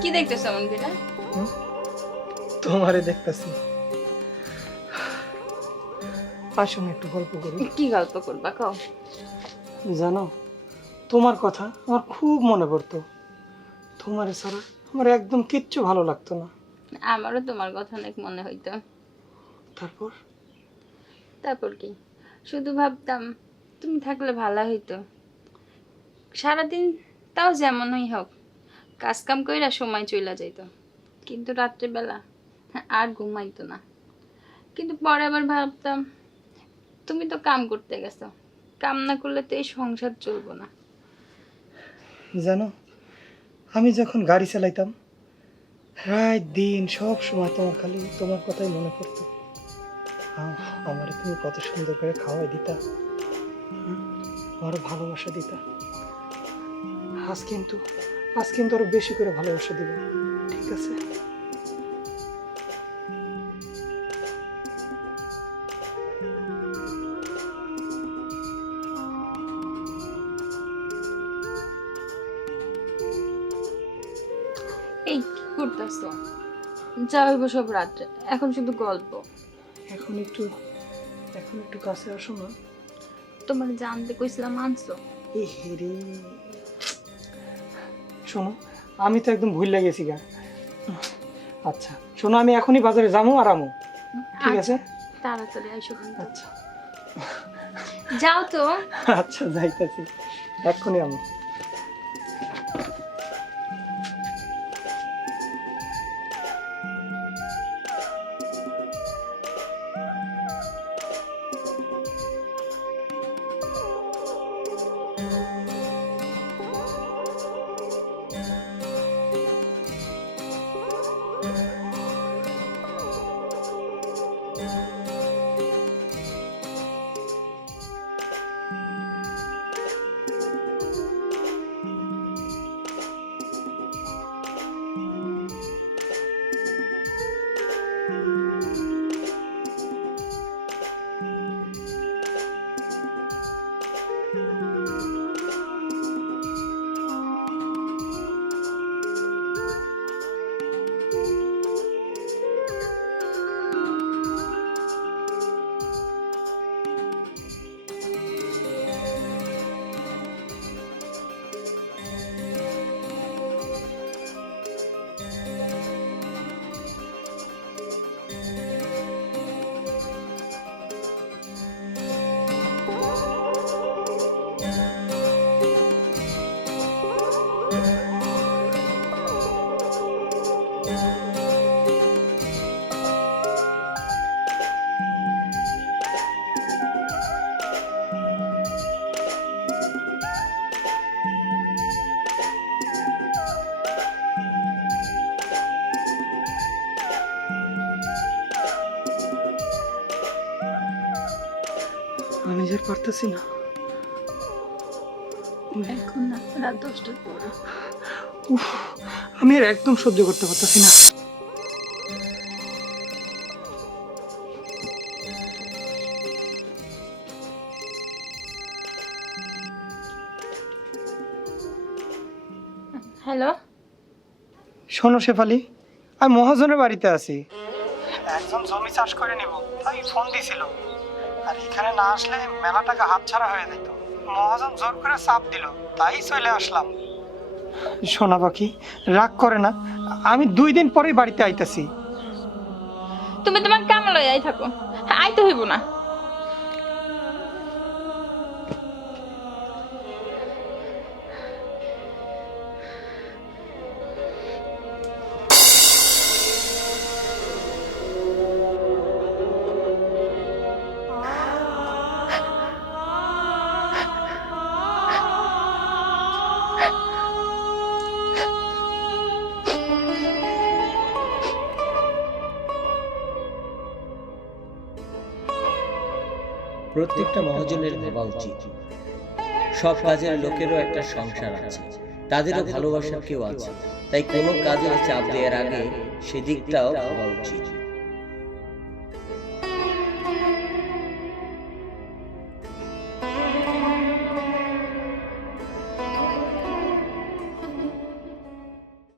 কি দেখতেছ এমন করে? তোমারে দেখতেছি। আসুন একটু গল্প করি। কি গল্প করবা কও? জানো, তোমার কথা আমার খুব মনে পড়তো। তোমার ছাড়া আমার একদম কিচ্ছু ভালো লাগতো না। আমারও তোমার কথা অনেক মনে হইতো। তারপর তারপর কি, শুধু ভাবতাম তুমি থাকলে ভালো হইতো। সারাদিন তাও যেমনই হোক কাজ কাম কইরা সময় চইলা যাইতো, কিন্তু রাত্রিবেলা আর ঘুমাইতো না। কিন্তু পরে আবার ভাবতাম তুমি তো কাম করতে গেছো, কাম না করলে তো এই সংসার চলবো না। জানো, আমি যখন গাড়ি চালাইতাম রাত দিন সব সময় তোমার খালি তোমার কথাই মনে পড়তো। আমারে তুমি কত সুন্দর করে খাওয়াই দিতা, আমার ভালোবাসা দিতা। আজ কিন্তু আরো বেশি করে ভালোবাসা দিব, ঠিক আছে? এই কি করতেছো? যা হইব সব রাত্রে, এখন শুধু গল্প। এখন একটু কাছে আসো না। তোমার জানতে কইছিলাম আনছো? এই হেরে, শোনো, আমি তো একদম ভুল গেছি গা। আচ্ছা শোনো, আমি এখনই বাজারে যাবো আর আমো, ঠিক আছে? তাড়াতাড়ি আইসো কিন্তু। আচ্ছা যাও তো। আচ্ছা যাইতেছি, এক্ষুনি আমো। আমি যে আর পারতেছি না। এখন না, রাত 10টার পর। উফ, আমি আর একদম সহ্য করতে পারতেছি না। হ্যালো। শোনো শেফালি, আমি মহাজনের বাড়িতে আছি। একজন জমি চাষ করে নিব তাই ফোন দিছিল, আর এখানে না আসলে মেলা টাকা হাতছাড়া হয়ে যেত। মহাজন জোর করে চাপ দিল, তাই চলে আসলাম। সোনা পাখি, রাগ করে না, আমি 2 দিন পরেই বাড়িতে আইতাছি। তুমি তোমার কাম লইয়াই থাকো, আইতে হইব না। প্রত্যেকটা মহাজনের ভাবা উচিত সব কাজের লোকেরও একটা সংসার আছে, তাদেরও ভালোবাসার কেউ আছে। তাই কোনো কাজে চাপ দেওয়ার আগে সেদিকটাও ভাবা উচিত।